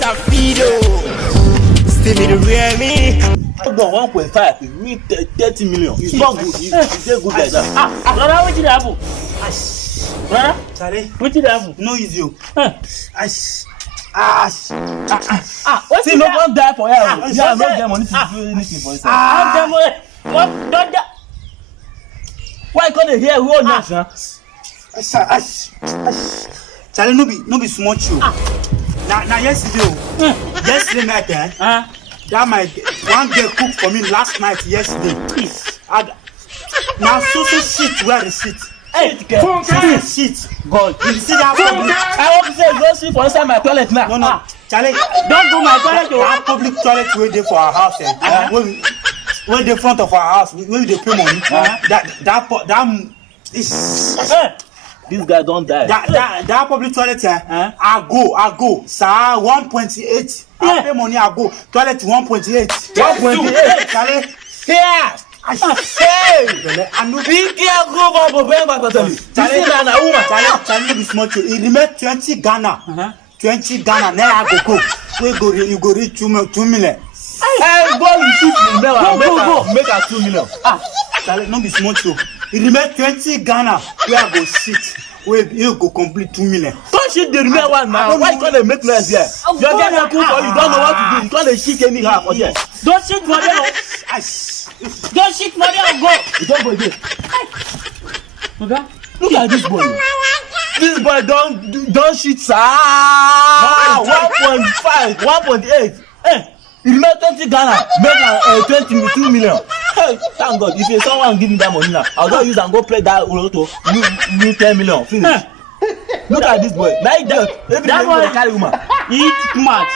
Safido. Still me the real me. Go 1.5, me 30 million. It's not good. It's good like that. Brother, what did happen? Brother, Charlie, what did happen? no easy. See, no one die for here. Yeah, no get money to do anything for yourself. What? Don't that? Why can't they hear who on that? Charlie, no be small chew. Now yesterday, yesterday night, that my one girl cook for me last night. Yesterday, now so shit where the shit. Hey, Shit. God, You see that public? I want to say go see for inside my toilet now. No, Charlie, Don't go my toilet. that public toilet where they for our house, where the front of our house, where they pay money. This guy don't die. That public toilet, I go, sir, 1.8. I pay money, I go. Toilet 1.8. 1.8. Charlie, Here. I know. Big girl go for bang back to you. Charlie, na woman. Charlie, be small too. It remain 20 Ghana. 20 Ghana. Now I go. You go reach 2 million. Hey, go you shoot me now. Make her 2 million. Charlie, no be small too. It remain 20 Ghana. Where I go sit. Where you go complete 2 million. Don't shoot the remaining one now. Why you gonna make noise here? You're getting cool for you. Don't know what to do. You can't shoot anyhow for there. Don't shit for them. Don't shit for them. Go. You don't go there. Okay. Look at this boy. This boy don't shoot sir. 1.5, 1.8. Hey, you remain 20 Ghana. Make 22 million. Hey, thank God. If you someone give me that money now, I'll go use and go play that lotto. You 10 million. Finish. Look at this boy. Like that. Every day That you boy carry woman. eat much.